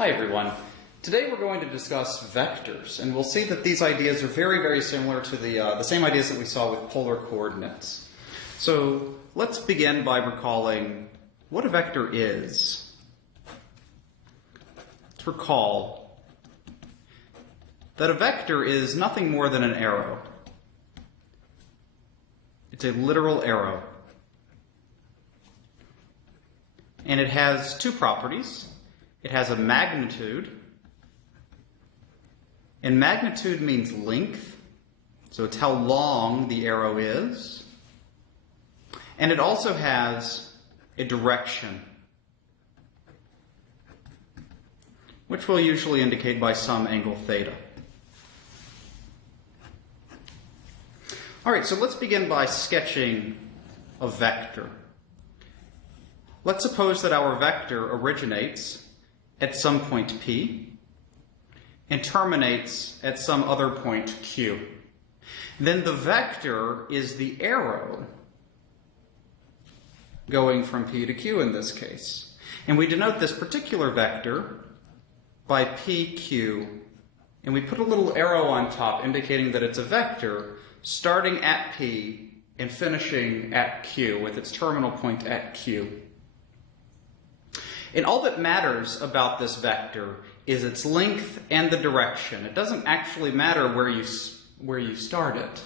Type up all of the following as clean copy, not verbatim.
Hi everyone. Today we're going to discuss vectors, and we'll see that these ideas are very similar to the same ideas that we saw with polar coordinates. So let's begin by recalling what a vector is. Let's recall that a vector is nothing more than an arrow. It's a literal arrow. And it has two properties. It has a magnitude, and magnitude means length, so it's how long the arrow is. And it also has a direction, which we'll usually indicate by some angle theta. All right, so let's begin by sketching a vector. Let's suppose that our vector originates at some point P and terminates at some other point Q. Then the vector is the arrow going from P to Q in this case. And we denote this particular vector by PQ, and we put a little arrow on top indicating that it's a vector starting at P and finishing at Q with its terminal point at Q. And all that matters about this vector is its length and the direction. It doesn't actually matter where you start it.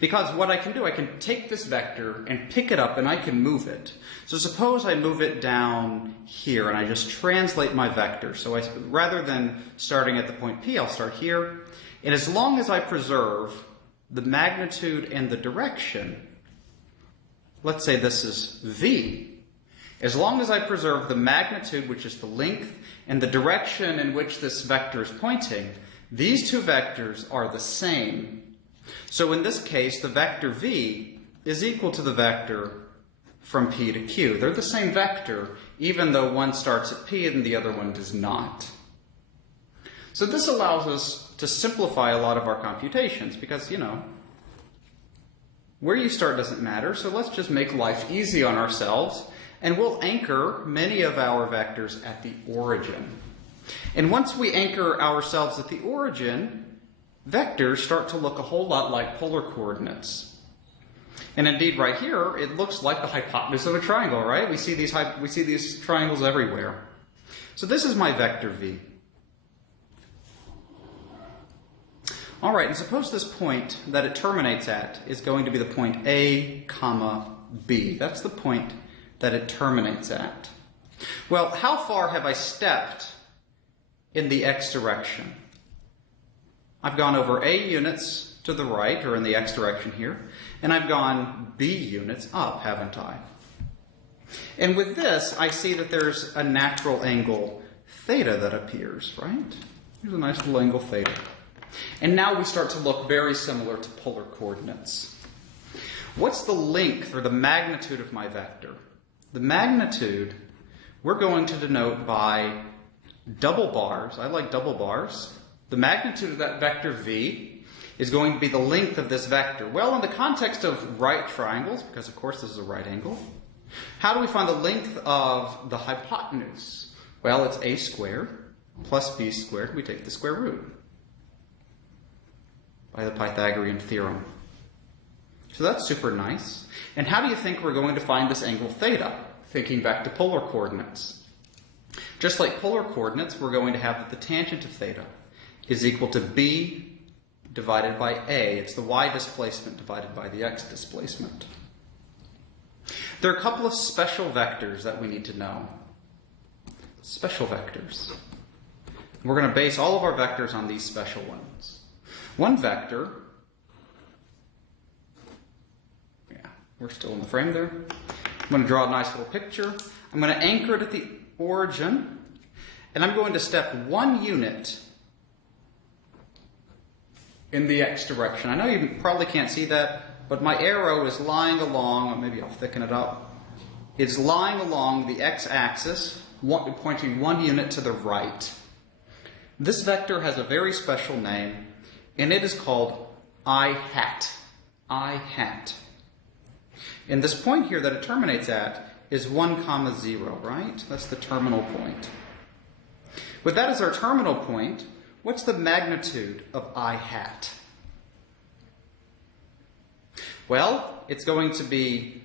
Because what I can do, I can take this vector and pick it up and I can move it. So suppose I move it down here and I just translate my vector. So rather than starting at the point P, I'll start here. And as long as I preserve the magnitude and the direction, let's say this is V. As long as I preserve the magnitude, which is the length, and the direction in which this vector is pointing, these two vectors are the same. So in this case, the vector V is equal to the vector from P to Q. They're the same vector, even though one starts at P and the other one does not. So this allows us to simplify a lot of our computations because, where you start doesn't matter, so let's just make life easy on ourselves. And we'll anchor many of our vectors at the origin. And once we anchor ourselves at the origin, vectors start to look a whole lot like polar coordinates. And indeed, right here, it looks like the hypotenuse of a triangle, right? We see these triangles everywhere. So this is my vector V. All right, and suppose this point that it terminates at is going to be the point A, comma, B. That's the point that it terminates at. Well, how far have I stepped in the x direction? I've gone over A units to the right, or in the x direction here, and I've gone B units up, haven't I? And with this, I see that there's a natural angle theta that appears, right? Here's a nice little angle theta. And now we start to look very similar to polar coordinates. What's the length or the magnitude of my vector? The magnitude, we're going to denote by double bars. I like double bars. The magnitude of that vector V is going to be the length of this vector. Well, in the context of right triangles, because of course this is a right angle, how do we find the length of the hypotenuse? Well, it's a squared plus b squared. We take the square root by the Pythagorean theorem. So that's super nice. And how do you think we're going to find this angle theta? Thinking back to polar coordinates. Just like polar coordinates, we're going to have that the tangent of theta is equal to b divided by a. It's the y displacement divided by the x displacement. There are a couple of special vectors that we need to know. Special vectors. We're going to base all of our vectors on these special ones. One vector, we're still in the frame there. I'm going to draw a nice little picture. I'm going to anchor it at the origin, and I'm going to step 1 unit in the x direction. I know you probably can't see that, but my arrow is lying along, or maybe I'll thicken it up. It's lying along the x-axis, pointing 1 unit to the right. This vector has a very special name, and it is called I hat. I hat. And this point here that it terminates at is 1, 0, right? That's the terminal point. With that as our terminal point, what's the magnitude of I hat? Well, it's going to be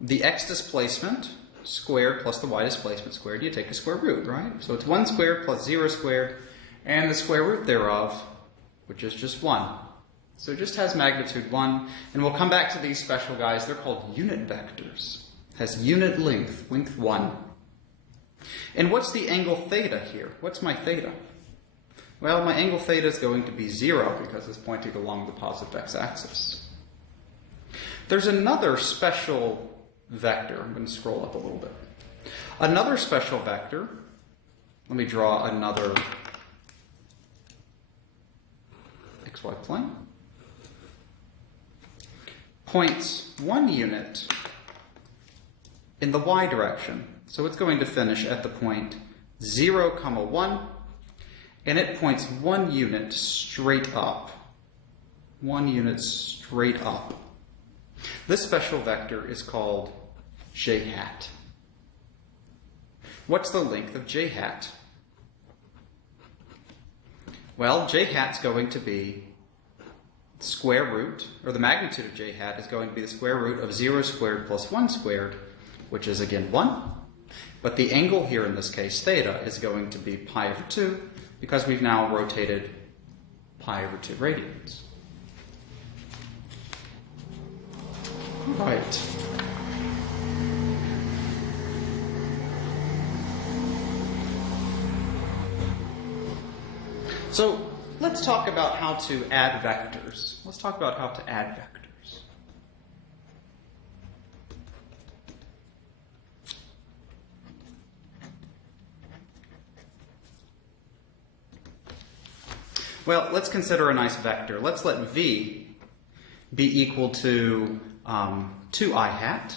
the x displacement squared plus the y displacement squared. You take a square root, right? So it's 1 squared plus 0 squared, and the square root thereof, which is just 1. So it just has magnitude 1, and we'll come back to these special guys. They're called unit vectors. It has unit length, length 1. And what's the angle theta here? What's my theta? Well, my angle theta is going to be 0 because it's pointing along the positive x-axis. There's another special vector. I'm going to scroll up a little bit. Another special vector. Let me draw another xy plane. Points 1 unit in the y direction. So it's going to finish at the point 0, 1, and it points 1 unit straight up. 1 unit straight up. This special vector is called j hat. What's the length of j hat? Well, j hat's going to be square root, or the magnitude of j hat is going to be the square root of 0 squared plus 1 squared, which is again 1. But the angle here in this case, theta, is going to be pi over 2, because we've now rotated pi over 2 radians. Right. So let's talk about how to add vectors. Let's talk about how to add vectors. Well, let's consider a nice vector. Let's let v be equal to 2i hat,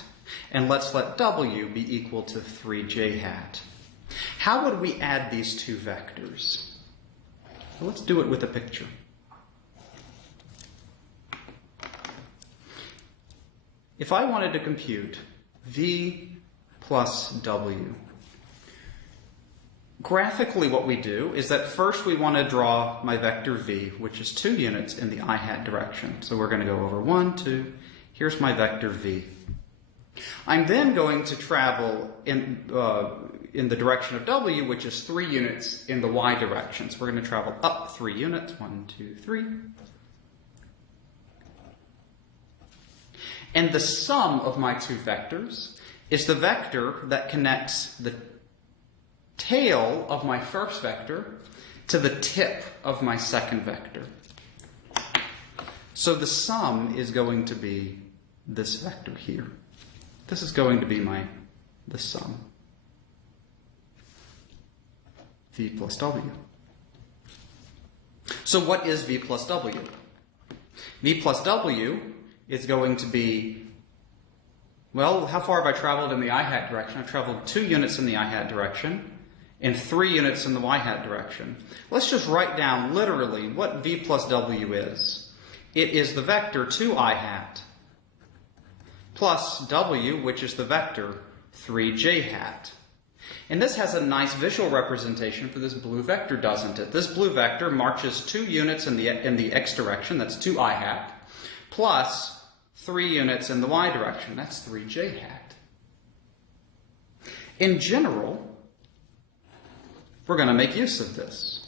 and let's let w be equal to 3j hat. How would we add these two vectors? Well, let's do it with a picture. If I wanted to compute v plus w, graphically what we do is that first we want to draw my vector v, which is 2 units in the I hat direction. So we're going to go over 1, 2. Here's my vector v. I'm then going to travel in the direction of w, which is 3 units in the y direction. So we're going to travel up 3 units. 1, 2, 3. And the sum of my two vectors is the vector that connects the tail of my first vector to the tip of my second vector. So the sum is going to be this vector here. This is going to be the sum. V plus W. So what is V plus W? V plus W is going to be, well, how far have I traveled in the I hat direction? I've traveled 2 units in the I hat direction and 3 units in the y hat direction. Let's just write down literally what v plus w is. It is the vector 2i hat plus w, which is the vector 3j hat. And this has a nice visual representation for this blue vector, doesn't it? This blue vector marches 2 units in the x direction, that's 2i hat, plus 3 units in the y direction, that's 3j hat. In general, we're going to make use of this.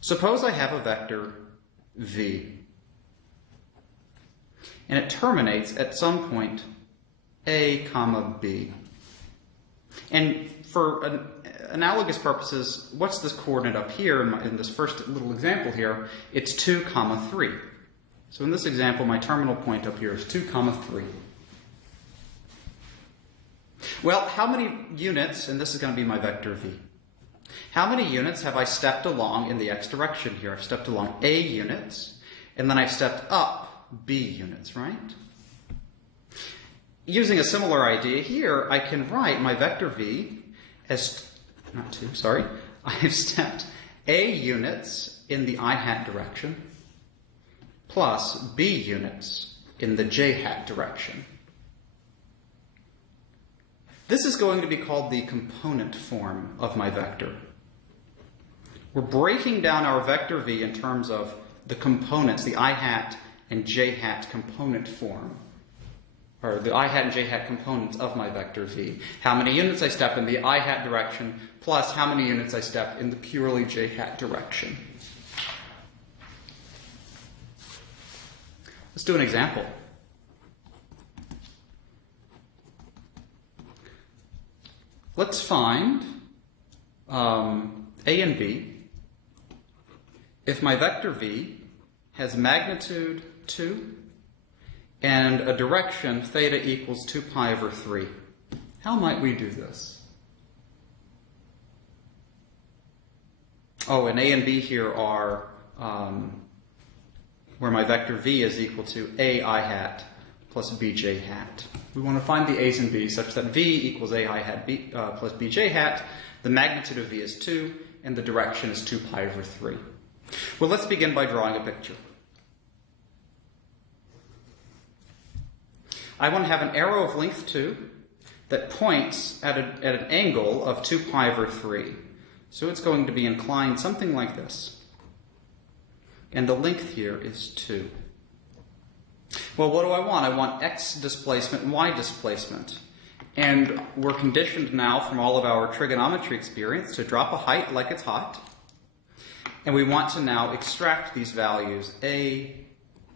Suppose I have a vector v, and it terminates at some point a comma b. And for analogous purposes, what's this coordinate up here in this first little example here? It's 2, 3. So in this example, my terminal point up here is 2, 3. Well, how many units, and this is going to be my vector v, how many units have I stepped along in the x direction here? I've stepped along a units, and then I've stepped up b units, right? Using a similar idea here, I can write my vector v as, I've stepped a units in the I hat direction plus b units in the j hat direction. This is going to be called the component form of my vector. we're breaking down our vector v in terms of the components, the I hat and j hat component form, or the I hat and j hat components of my vector v. How many units I step in the I hat direction plus how many units I step in the purely j hat direction. Let's do an example. Let's find A and B if my vector v has magnitude 2 and a direction theta equals 2 pi over 3. How might we do this? Oh, and A and B here are where my vector v is equal to a I hat plus bj hat. We want to find the a's and b's such that v equals a I hat b, plus bj hat. The magnitude of v is 2, and the direction is 2 pi over 3. Well, let's begin by drawing a picture. I want to have an arrow of length 2 that points at an angle of 2 pi over 3. So it's going to be inclined something like this. And the length here is 2. Well, what do I want? I want x displacement and y displacement. And we're conditioned now from all of our trigonometry experience to drop a height like it's hot. And we want to now extract these values, a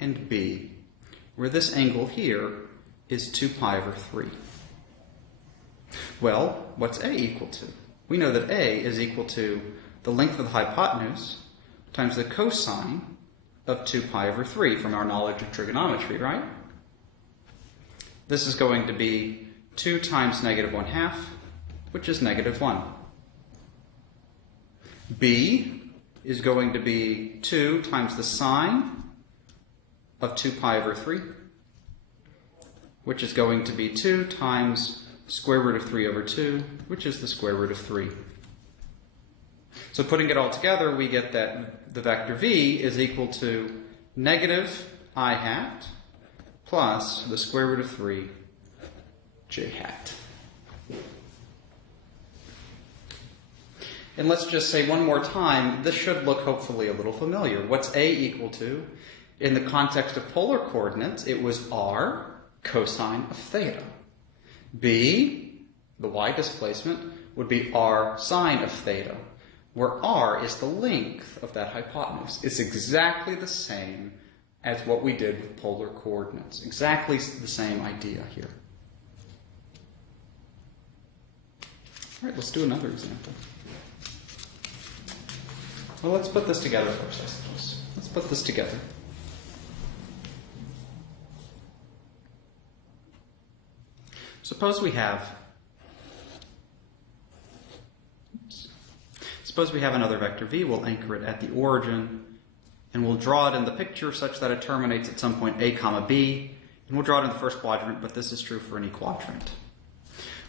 and b, where this angle here is 2 pi over 3. Well, what's a equal to? We know that a is equal to the length of the hypotenuse times the cosine of 2 pi over 3 from our knowledge of trigonometry, right? This is going to be 2 times negative 1/2, which is negative 1. B is going to be 2 times the sine of 2 pi over 3, which is going to be 2 times square root of 3 over 2, which is the square root of 3. So putting it all together, we get that the vector v is equal to negative I hat plus the square root of 3 j hat. And let's just say one more time, this should look hopefully a little familiar. What's a equal to? In the context of polar coordinates, it was r cosine of theta. B, the y displacement, would be r sine of theta, where r is the length of that hypotenuse. It's exactly the same as what we did with polar coordinates. Exactly the same idea here. All right, let's do another example. Well, let's put this together first, I suppose. Let's put this together. Suppose we have another vector v. We'll anchor it at the origin, and we'll draw it in the picture such that it terminates at some point a comma b, and we'll draw it in the first quadrant, but this is true for any quadrant.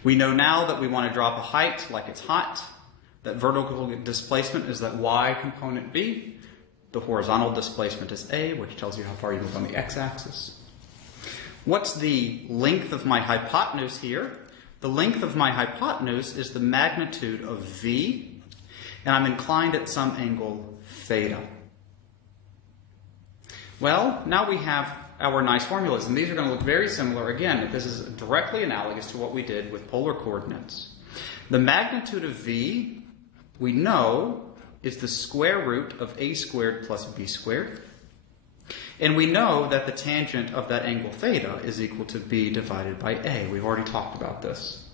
We know now that we want to drop a height like it's hot. That vertical displacement is that y component b. The horizontal displacement is a, which tells you how far you move on the x-axis. What's the length of my hypotenuse here? The length of my hypotenuse is the magnitude of v, and I'm inclined at some angle theta. Well, now we have our nice formulas, and these are going to look very similar. Again, this is directly analogous to what we did with polar coordinates. The magnitude of v, we know, is the square root of a squared plus b squared. And we know that the tangent of that angle theta is equal to b divided by a. We've already talked about this.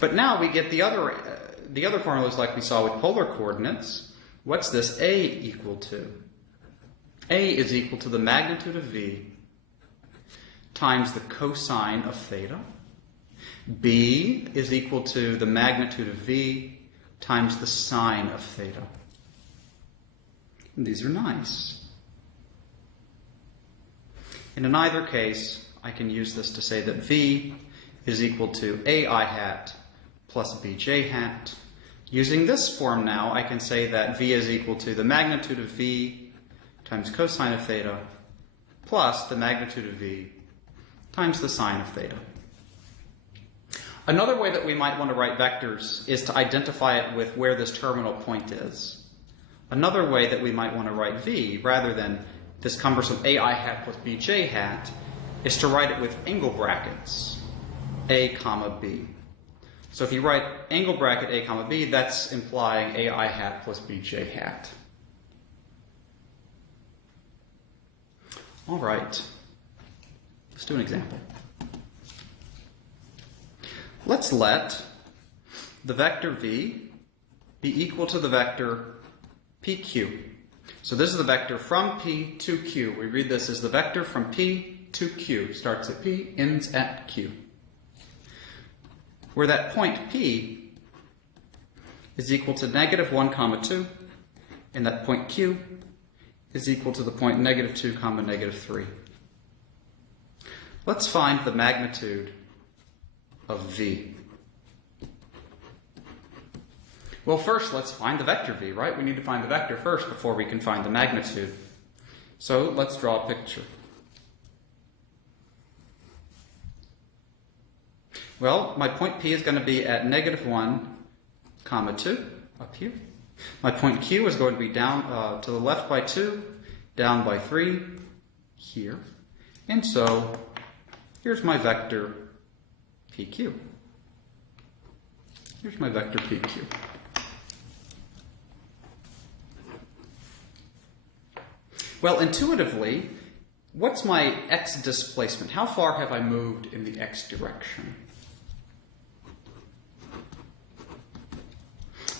But now we get the other formulas like we saw with polar coordinates. What's this a equal to? A is equal to the magnitude of v times the cosine of theta. B is equal to the magnitude of v times the sine of theta. And these are nice. And in either case, I can use this to say that v is equal to a I hat plus bj hat. Using this form now, I can say that v is equal to the magnitude of v times cosine of theta plus the magnitude of v times the sine of theta. Another way that we might want to write vectors is to identify it with where this terminal point is. another way that we might want to write v, rather than this cumbersome ai hat plus bj hat, is to write it with angle brackets, a comma b. So if you write angle bracket a comma b, that's implying ai hat plus bj hat. All right, let's do an example. Let's let the vector v be equal to the vector pq. So this is the vector from p to q. We read this as the vector from p to q. Starts at p, ends at q. Where that point p is equal to negative 1 comma 2, and that point q is equal to the point negative 2 comma negative 3. Let's find the magnitude of v. Well, first let's find the vector v, right? We need to find the vector first before we can find the magnitude. So let's draw a picture. Well, my point P is going to be at negative 1 comma 2 up here. My point Q is going to be down to the left by 2, down by 3 here. And so here's my vector PQ. Here's my vector PQ. Well, intuitively, what's my x displacement? How far have I moved in the x direction?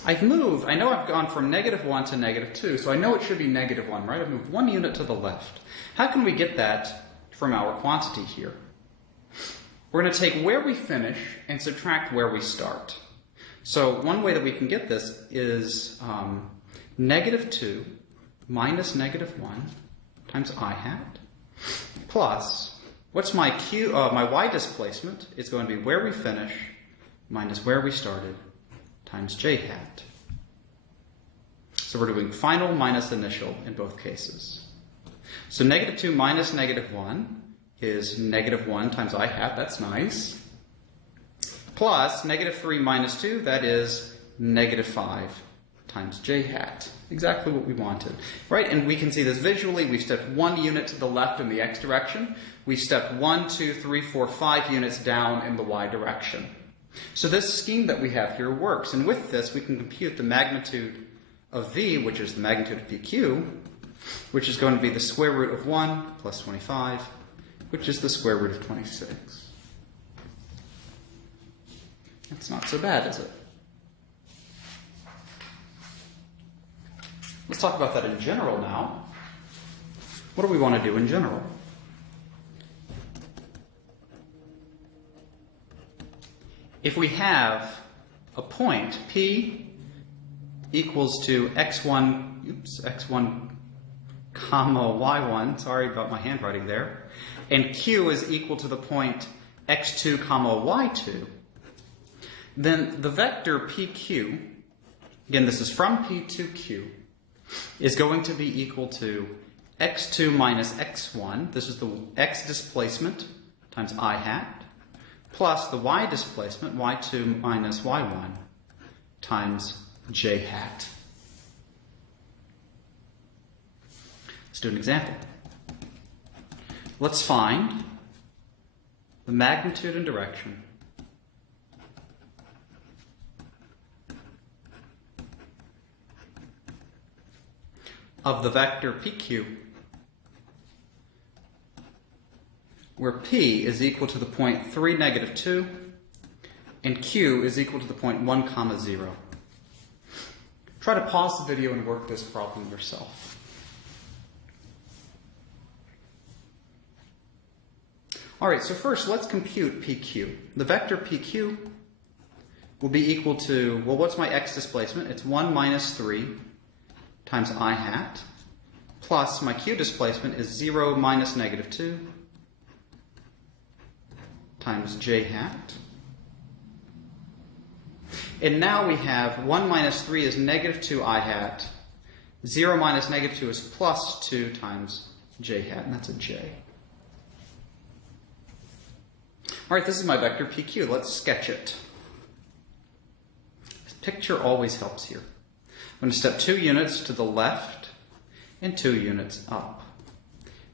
I know I've gone from negative 1 to negative 2, so I know it should be negative 1, right? I've moved 1 unit to the left. How can we get that from our quantity here? We're going to take where we finish and subtract where we start. So one way that we can get this is negative 2 minus negative 1 times I hat plus, what's my my y displacement? It's going to be where we finish minus where we started times j hat. So we're doing final minus initial in both cases. So negative 2 minus negative 1 is negative 1 times I hat, that's nice. Plus negative 3 minus 2, that is negative 5 times j hat. Exactly what we wanted. Right, and we can see this visually. We stepped 1 unit to the left in the x direction. We stepped 1, 2, 3, 4, 5 units down in the y direction. So this scheme that we have here works, and with this we can compute the magnitude of v, which is the magnitude of pq, which is going to be the square root of 1 plus 25, which is the square root of 26. That's not so bad, is it? Let's talk about that in general now. What do we want to do in general? If we have a point P equals to x1 comma y1, sorry about my handwriting there, and Q is equal to the point x2 comma y2, then the vector PQ, again this is from P to Q, is going to be equal to x2 minus x1, this is the x displacement times I hat, plus the y displacement, y2 minus y1, times j hat. Let's do an example. Let's find the magnitude and direction of the vector PQ, where P is equal to the point 3, negative 2, and Q is equal to the point 1, comma 0. Try to pause the video and work this problem yourself. All right, so first let's compute PQ. The vector PQ will be equal to, well, what's my x displacement? It's 1 minus 3 times I hat, plus my Q displacement is 0 minus negative 2 times j hat. And now we have 1 minus 3 is negative 2 I hat, 0 minus negative 2 is plus 2 times j hat, and that's a j. All right, this is my vector PQ. Let's sketch it. This picture always helps here. going to step 2 units to the left and 2 units up.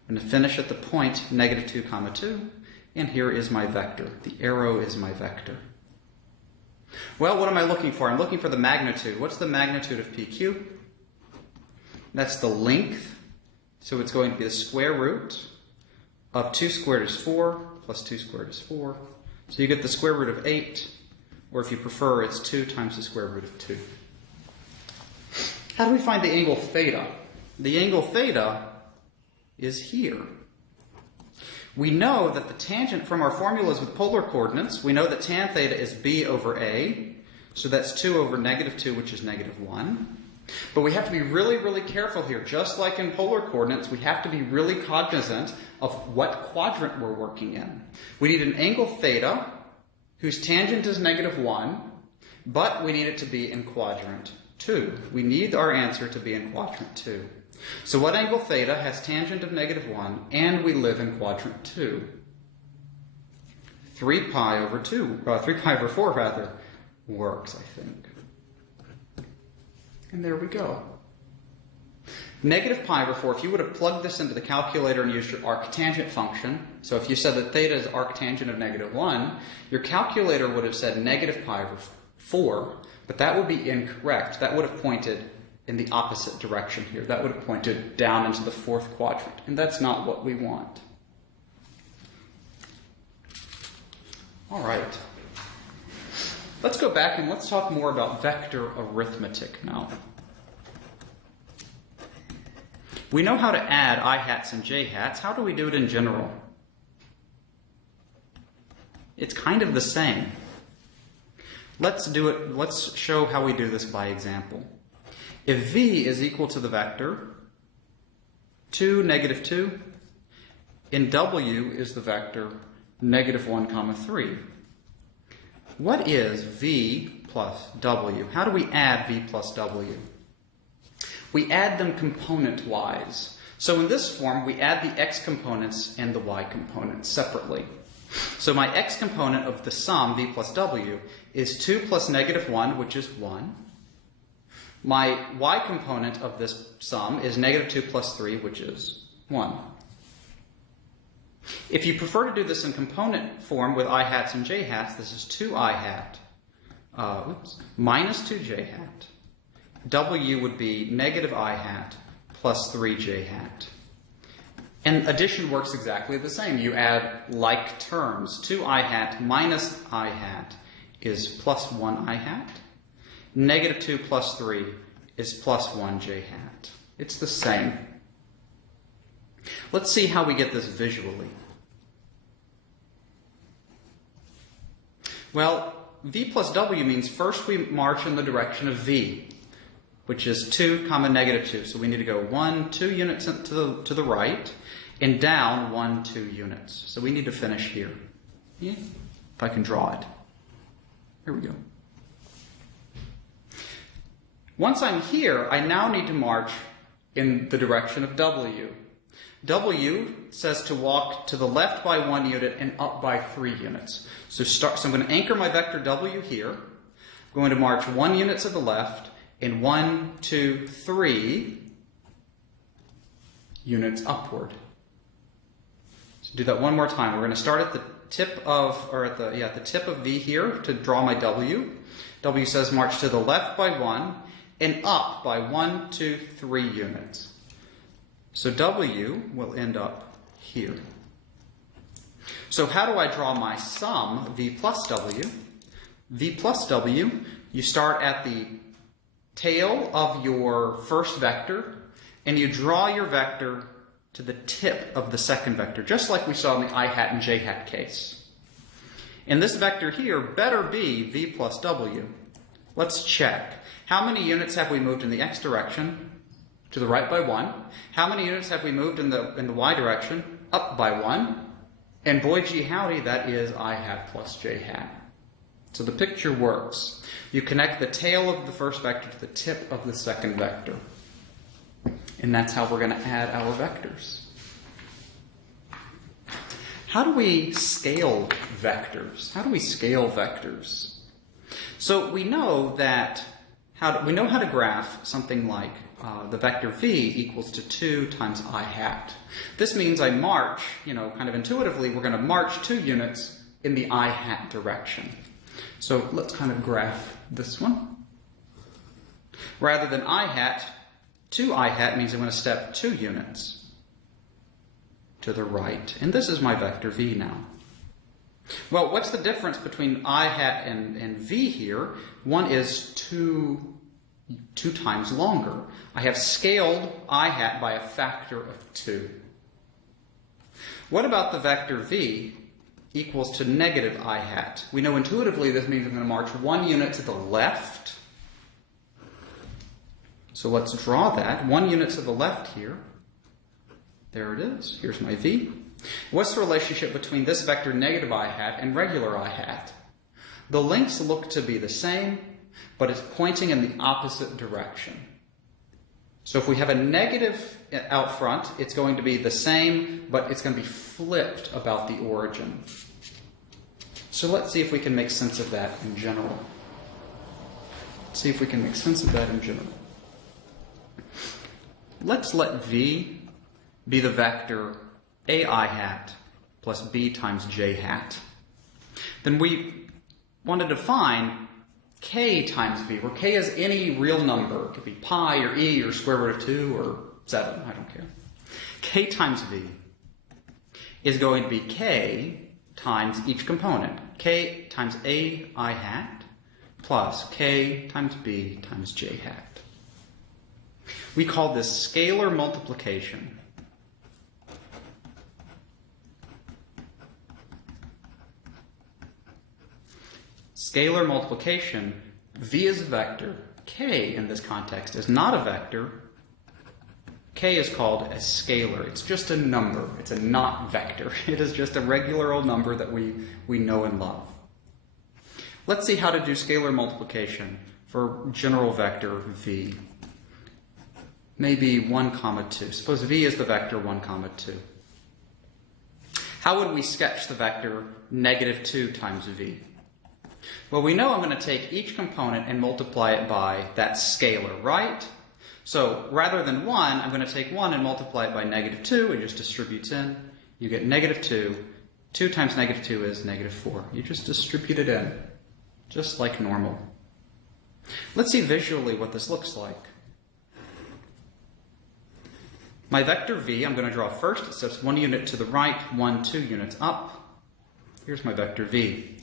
I'm going to finish at the point negative 2 comma 2, and here is my vector. The arrow is my vector. Well, what am I looking for? I'm looking for the magnitude. What's the magnitude of PQ? That's the length, so it's going to be the square root of 2 squared is 4, plus 2 squared is 4. So you get the square root of 8, or if you prefer, it's 2 times the square root of 2. How do we find the angle theta? The angle theta is here. We know that the tangent from our formulas with polar coordinates, we know that tan theta is b over a, so that's 2 over negative 2, which is negative 1. But we have to be really, really careful here. Just like in polar coordinates, we have to be really cognizant of what quadrant we're working in. We need an angle theta whose tangent is negative 1, but we need it to be in quadrant 2. We need our answer to be in quadrant 2. So what angle theta has tangent of negative 1, and we live in quadrant 2? 3 pi over 4 rather, works, I think. And there we go. Negative pi over 4, if you would have plugged this into the calculator and used your arctangent function, so if you said that theta is arctangent of negative 1, your calculator would have said negative pi over 4, but that would be incorrect. That would have pointed in the opposite direction here. That would have pointed down into the 4th quadrant, and that's not what we want. All right. Let's go back and let's talk more about vector arithmetic now. We know how to add I hats and j hats. How do we do it in general? It's kind of the same. Let's do it. Let's show how we do this by example. If v is equal to the vector 2, negative 2, and w is the vector negative 1 comma 3. What is v plus w? How do we add v plus w? We add them component-wise. So in this form, we add the x components and the y components separately. So my x component of the sum, v plus w, is 2 plus negative 1, which is 1. My y component of this sum is negative 2 plus 3, which is 1. If you prefer to do this in component form with I hats and j hats, this is 2i hat minus 2j hat. W would be negative I hat plus 3j hat. And addition works exactly the same. You add like terms. 2i hat minus I hat is plus 1i hat. Negative 2 plus 3 is plus 1j hat. It's the same. Let's see how we get this visually. Well, v plus w means first we march in the direction of v, which is 2 comma negative 2. So we need to go 1, 2 units to the right, and down 1, 2 units. So we need to finish here. Yeah, if I can draw it. Here we go. Once I'm here, I now need to march in the direction of w. W says to walk to the left by 1 unit and up by 3 units. So I'm going to anchor my vector w here. I'm going to march 1 unit to the left and 1, 2, 3 units upward. So do that one more time. We're going to start at the tip of, the tip of v here to draw my w. W says march to the left by 1 and up by 1, 2, 3 units. So W will end up here. So how do I draw my sum, v plus W? V plus W, you start at the tail of your first vector, and you draw your vector to the tip of the second vector, just like we saw in the I hat and j hat case. And this vector here better be v plus W. Let's check. How many units have we moved in the x direction? To the right by 1. How many units have we moved in the y direction? Up by 1. And boy gee howdy, that is I hat plus j hat. So the picture works. You connect the tail of the first vector to the tip of the second vector. And that's how we're going to add our vectors. How do we scale vectors? How do we scale vectors? So we know that we know how to graph something like the vector v equals to 2 times I hat. This means I march, kind of intuitively, we're going to march 2 units in the I hat direction. So let's kind of graph this one. Rather than I hat, 2 I hat means I'm going to step 2 units to the right. And this is my vector v now. Well, what's the difference between I hat and v here? One is 2 times longer. I have scaled I hat by a factor of 2. What about the vector v equals to negative I hat? We know intuitively this means I'm going to march 1 unit to the left. So let's draw that. 1 unit to the left here. There it is. Here's my v. What's the relationship between this vector negative I hat and regular I hat? The lengths look to be the same, but it's pointing in the opposite direction. So if we have a negative out front, it's going to be the same, but it's going to be flipped about the origin. So let's see if we can make sense of that in general. Let's let v be the vector a I hat plus b times j hat. Then we want to define k times v, where k is any real number. It could be pi or e or square root of 2 or 7, I don't care. K times v is going to be k times each component. K times a I hat plus k times b times j hat. We call this scalar multiplication. Scalar multiplication, v is a vector, k in this context is not a vector. K is called a scalar. It's just a number. It's a not vector. It is just a regular old number that we know and love. Let's see how to do scalar multiplication for general vector v. Maybe 1, 2. Suppose v is the vector 1, 2. How would we sketch the vector negative 2 times v? Well, we know I'm going to take each component and multiply it by that scalar, right? So rather than 1, I'm going to take 1 and multiply it by negative 2. It just distributes in. You get negative 2. 2 times negative 2 is negative 4. You just distribute it in, just like normal. Let's see visually what this looks like. My vector v, I'm going to draw first. It steps 1 unit to the right, 1, 2 units up. Here's my vector v.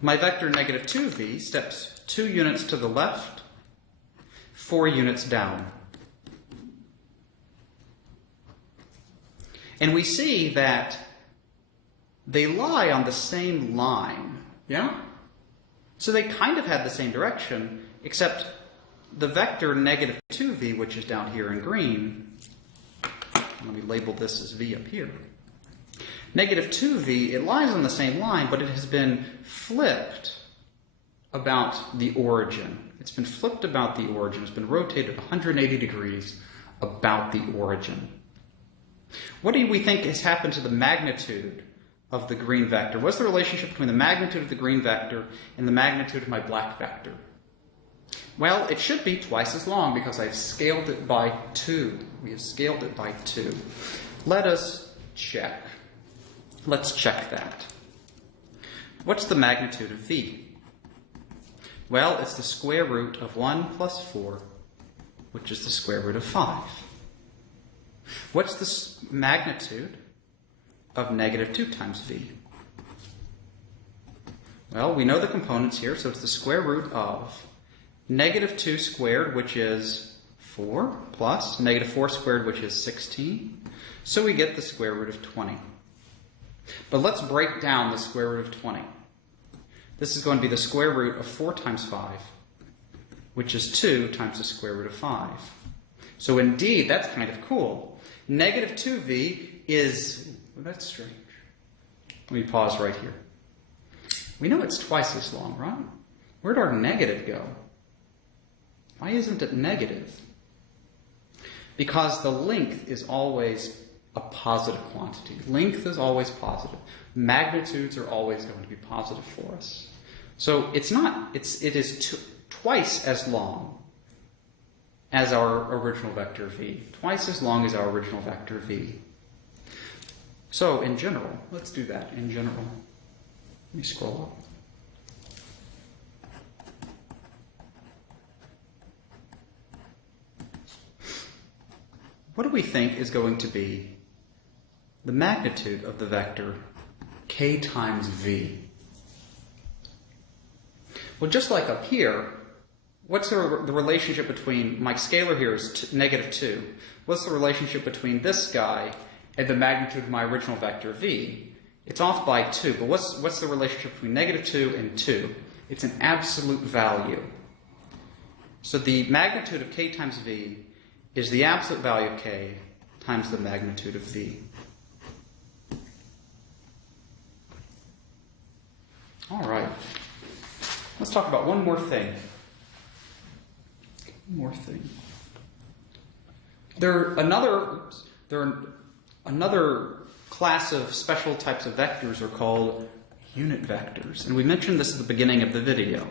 My vector negative 2v steps 2 units to the left, 4 units down. And we see that they lie on the same line, yeah? So they kind of had the same direction, except the vector negative 2v, which is down here in green, let me label this as v up here. Negative 2v, it lies on the same line, but it has been flipped about the origin. It's been flipped about the origin. It's been rotated 180 degrees about the origin. What do we think has happened to the magnitude of the green vector? What's the relationship between the magnitude of the green vector and the magnitude of my black vector? Well, it should be twice as long because I've scaled it by 2. We have scaled it by 2. Let us check. Let's check that. What's the magnitude of v? Well, it's the square root of 1 plus 4, which is the square root of 5. What's the magnitude of negative 2 times v? Well, we know the components here, so it's the square root of negative 2 squared, which is 4, plus negative 4 squared, which is 16. So we get the square root of 20. But let's break down the square root of 20. This is going to be the square root of 4 times 5, which is 2 times the square root of 5. So indeed, that's kind of cool. Negative 2v is, well, that's strange. Let me pause right here. We know it's twice as long, right? Where'd our negative go? Why isn't it negative? Because the length is always a positive quantity. Length is always positive. Magnitudes are always going to be positive for us. So it's not, it is twice as long as our original vector v. Twice as long as our original vector v. So, in general, let's do that. In general, let me scroll up. What do we think is going to be the magnitude of the vector k times v? Well, just like up here, what's the relationship between, my scalar here is negative 2. What's the relationship between this guy and the magnitude of my original vector v? It's off by 2, but what's the relationship between negative 2 and 2? It's an absolute value. So the magnitude of k times v is the absolute value of k times the magnitude of v. All right. Let's talk about one more thing. Another class of special types of vectors are called unit vectors. And we mentioned this at the beginning of the video.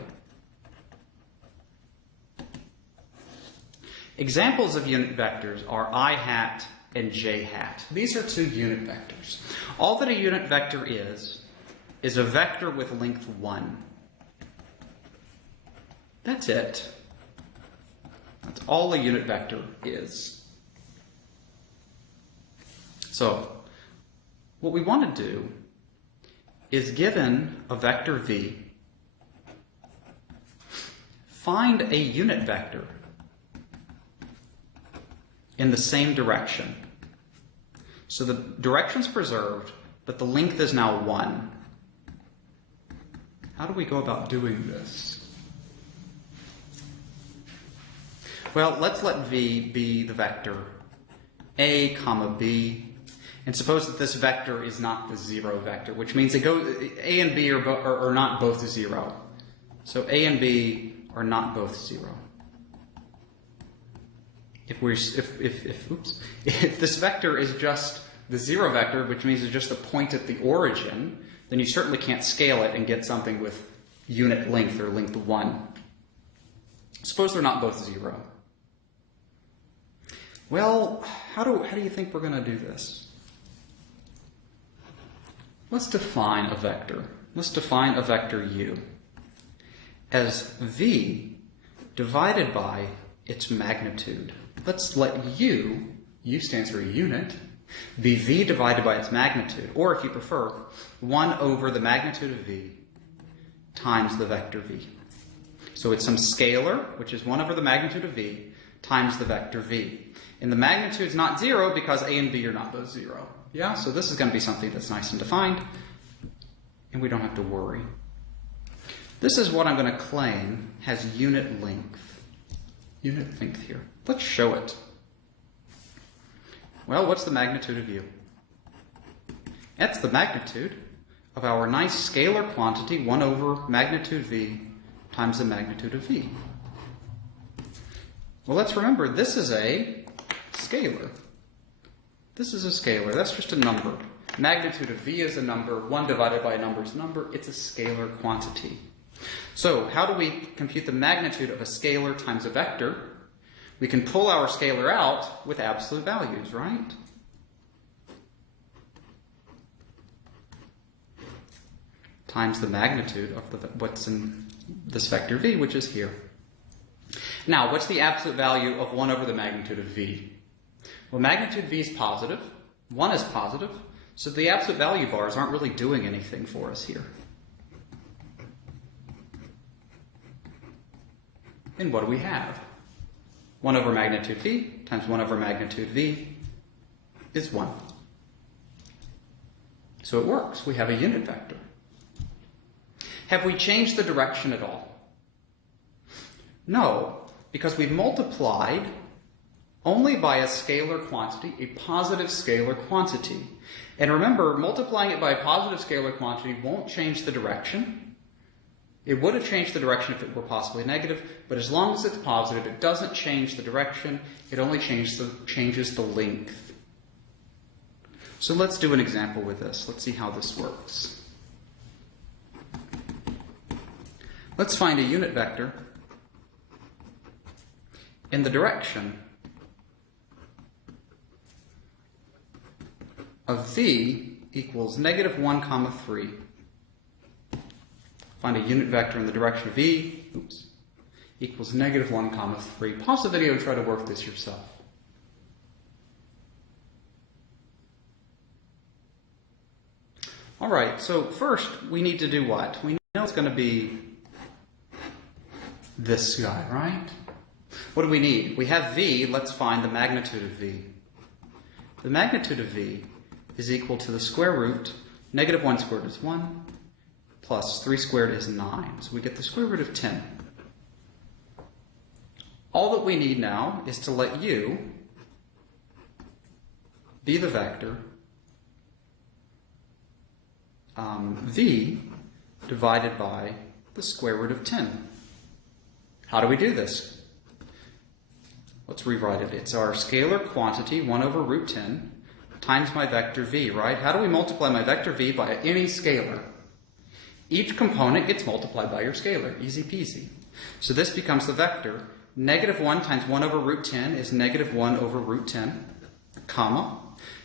Examples of unit vectors are I hat and j hat. These are two unit vectors. All that a unit vector is a vector with length 1. That's it. That's all a unit vector is. So, what we want to do is, given a vector v, find a unit vector in the same direction. So the direction's preserved, but the length is now 1. How do we go about doing this? Well, let's let v be the vector a comma b, and suppose that this vector is not the 0 vector, which means it goes, a and b are not both 0. So a and b are not both 0. If this vector is just the 0 vector, which means it's just a point at the origin, then you certainly can't scale it and get something with unit length or length 1. Suppose they're not both 0. Well, how do you think we're going to do this? Let's define a vector. Let's define a vector u as v divided by its magnitude. Let's let u stands for unit, be v divided by its magnitude, or if you prefer, 1 over the magnitude of v times the vector v. So it's some scalar, which is 1 over the magnitude of v, times the vector v. And the magnitude's not 0 because a and b are not both 0. Yeah, so this is going to be something that's nice and defined, and we don't have to worry. This is what I'm going to claim has unit length. Unit length here. Let's show it. Well, what's the magnitude of u? That's the magnitude of our nice scalar quantity, 1 over magnitude v times the magnitude of v. Well, let's remember, this is a scalar. This is a scalar. That's just a number. Magnitude of v is a number. 1 divided by a number is a number. It's a scalar quantity. So, how do we compute the magnitude of a scalar times a vector? We can pull our scalar out with absolute values, right? Times the magnitude of what's in this vector v, which is here. Now, what's the absolute value of 1 over the magnitude of v? Well, magnitude v is positive, 1 is positive, so the absolute value bars aren't really doing anything for us here. And what do we have? 1 over magnitude v times 1 over magnitude v is 1. So it works. We have a unit vector. Have we changed the direction at all? No, because we've multiplied only by a scalar quantity, a positive scalar quantity. And remember, multiplying it by a positive scalar quantity won't change the direction. It would have changed the direction if it were possibly negative, but as long as it's positive, it doesn't change the direction. It only changes the length. So let's do an example with this. Let's see how this works. Let's find a unit vector in the direction of v equals negative 1 comma 3. Find a unit vector in the direction of v, equals negative 1 comma 3. Pause the video and try to work this yourself. All right, so first we need to do what? We know it's going to be this guy, right? What do we need? We have v, let's find the magnitude of v. The magnitude of v is equal to the square root, negative 1 squared is 1, plus 3 squared is 9. So we get the square root of 10. All that we need now is to let u be the vector v divided by the square root of 10. How do we do this? Let's rewrite it. It's our scalar quantity, 1 over root 10, times my vector v, right? How do we multiply my vector v by any scalar? Each component gets multiplied by your scalar. Easy peasy. So this becomes the vector. Negative 1 times 1 over root 10 is negative 1 over root 10, comma.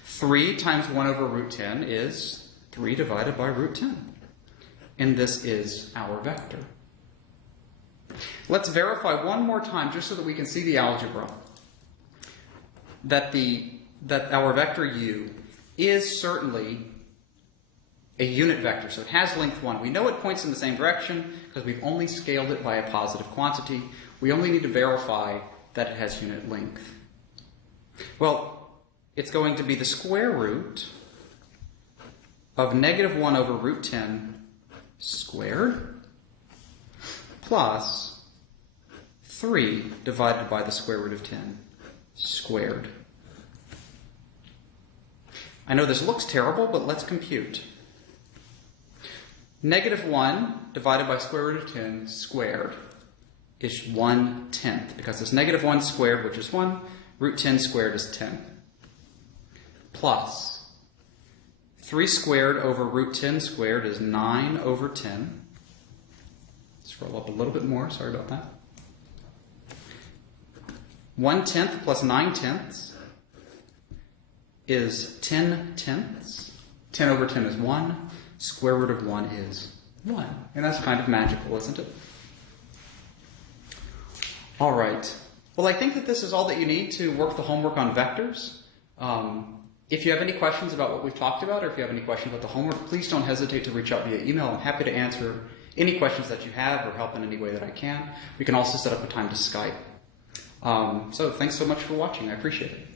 3 times 1 over root 10 is 3 divided by root 10. And this is our vector. Let's verify one more time, just so that we can see the algebra, that our vector u is certainly a unit vector, so it has length 1. We know it points in the same direction because we've only scaled it by a positive quantity. We only need to verify that it has unit length. Well, it's going to be the square root of negative 1 over root 10 squared plus 3 divided by the square root of 10 squared. I know this looks terrible, but let's compute. Negative 1 divided by square root of 10 squared is 1/10, because it's negative 1 squared, which is 1, root 10 squared is 10, plus 3 squared over root 10 squared is 9 over 10. Scroll up a little bit more, sorry about that. 1/10 plus 9/10 is 10/10. 10 over 10 is 1. Square root of 1 is 1. And that's kind of magical, isn't it? All right. Well, I think that this is all that you need to work the homework on vectors. If you have any questions about what we've talked about, or if you have any questions about the homework, please don't hesitate to reach out via email. I'm happy to answer any questions that you have or help in any way that I can. We can also set up a time to Skype. So thanks so much for watching. I appreciate it.